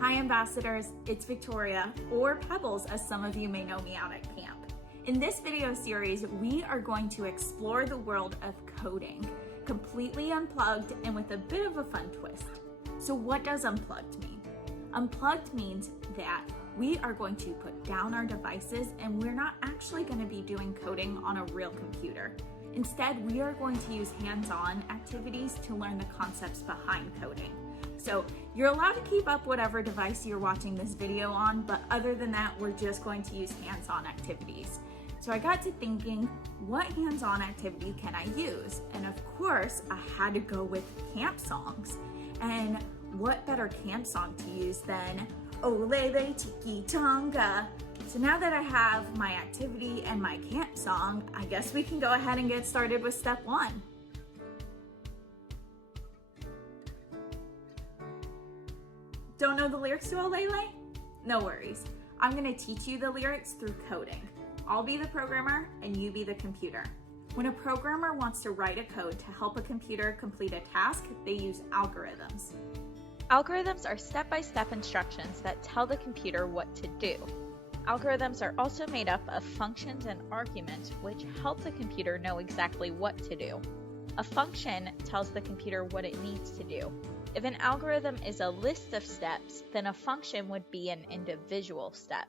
Hi Ambassadors, it's Victoria, or Pebbles as some of you may know me out at camp. In this video series, we are going to explore the world of coding, completely unplugged and with a bit of a fun twist. So what does unplugged mean? Unplugged means that we are going to put down our devices and we're not actually going to be doing coding on a real computer. Instead, we are going to use hands-on activities to learn the concepts behind coding. So you're allowed to keep up whatever device you're watching this video on, but other than that, we're just going to use hands-on activities. So I got to thinking, what hands-on activity can I use? And of course, I had to go with camp songs. And what better camp song to use than Olele Tiki Tonga? So now that I have my activity and my camp song, I guess we can go ahead and get started with step one. Don't know the lyrics to Olele? No worries. I'm gonna teach you the lyrics through coding. I'll be the programmer and you be the computer. When a programmer wants to write a code to help a computer complete a task, they use algorithms. Algorithms are step-by-step instructions that tell the computer what to do. Algorithms are also made up of functions and arguments which help the computer know exactly what to do. A function tells the computer what it needs to do. If an algorithm is a list of steps, then a function would be an individual step.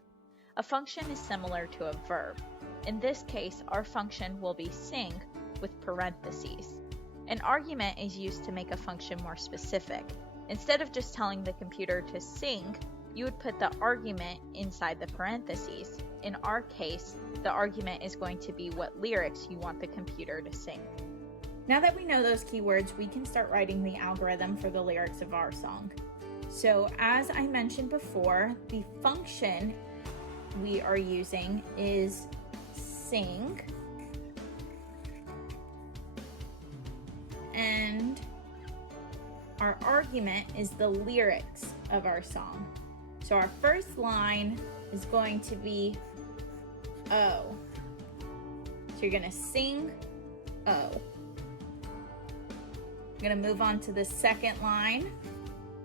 A function is similar to a verb. In this case, our function will be sing with parentheses. An argument is used to make a function more specific. Instead of just telling the computer to sing, you would put the argument inside the parentheses. In our case, the argument is going to be what lyrics you want the computer to sing. Now that we know those keywords, we can start writing the algorithm for the lyrics of our song. So as I mentioned before, the function we are using is sing, and our argument is the lyrics of our song. So our first line is going to be oh. So you're gonna sing oh. I'm gonna move on to the second line.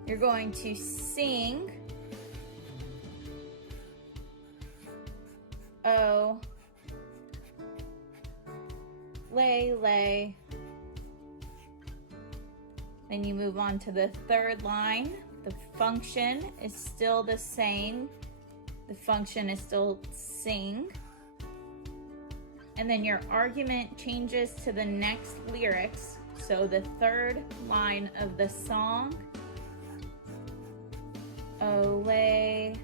You're going to sing oh, lay. Then you move on to the third line. The function is still the same. The function is still sing. And then your argument changes to the next lyrics. So the third line of the song, Olay,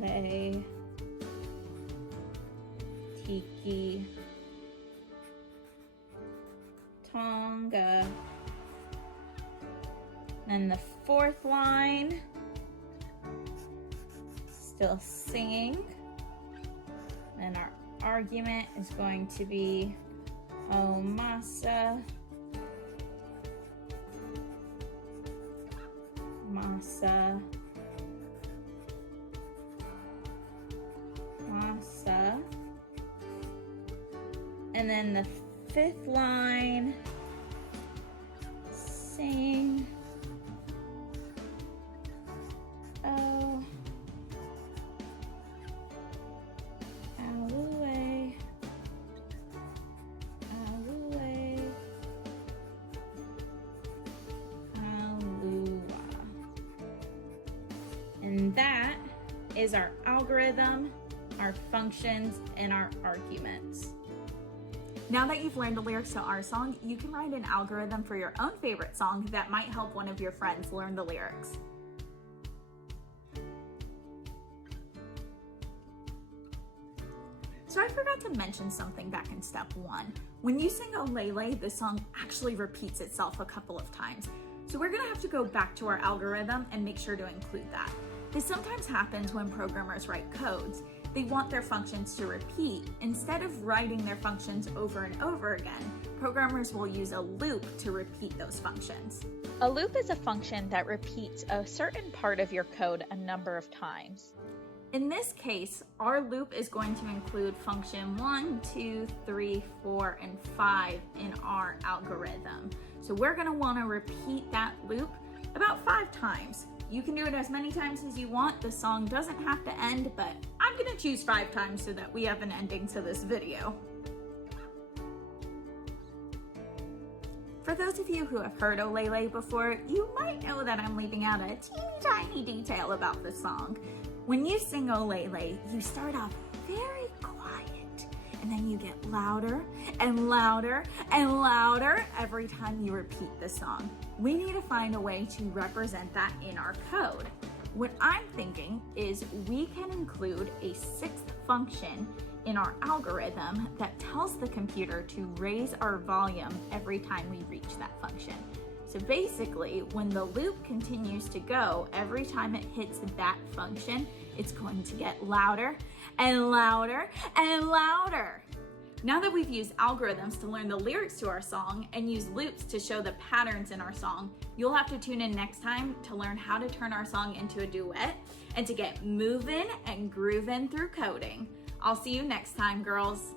lay, tiki, tonga. Then the fourth line, still singing. And our argument is going to be oh, masa, masa, masa. And then the fifth line, sing, oh, away. And that is our algorithm, our functions, and our arguments. Now that you've learned the lyrics to our song, you can write an algorithm for your own favorite song that might help one of your friends learn the lyrics. So I forgot to mention something back in step one. When you sing Olele, the song actually repeats itself a couple of times. So we're gonna have to go back to our algorithm and make sure to include that. This sometimes happens when programmers write codes. They want their functions to repeat. Instead of writing their functions over and over again, programmers will use a loop to repeat those functions. A loop is a function that repeats a certain part of your code a number of times. In this case, our loop is going to include function 1, 2, 3, 4, and 5 in our algorithm. So we're going to want to repeat that loop about 5 times. You can do it as many times as you want. The song doesn't have to end, but I'm gonna choose 5 times so that we have an ending to this video. For those of you who have heard Olele before, you might know that I'm leaving out a teeny tiny detail about the song. When you sing Olele, you start off very quiet, and then you get louder and louder and louder every time you repeat the song. We need to find a way to represent that in our code. What I'm thinking is we can include a 6th function in our algorithm that tells the computer to raise our volume every time we reach that function. So basically, when the loop continues to go, every time it hits that function, it's going to get louder and louder and louder. Now that we've used algorithms to learn the lyrics to our song and use loops to show the patterns in our song, you'll have to tune in next time to learn how to turn our song into a duet and to get moving and grooving through coding. I'll see you next time, girls.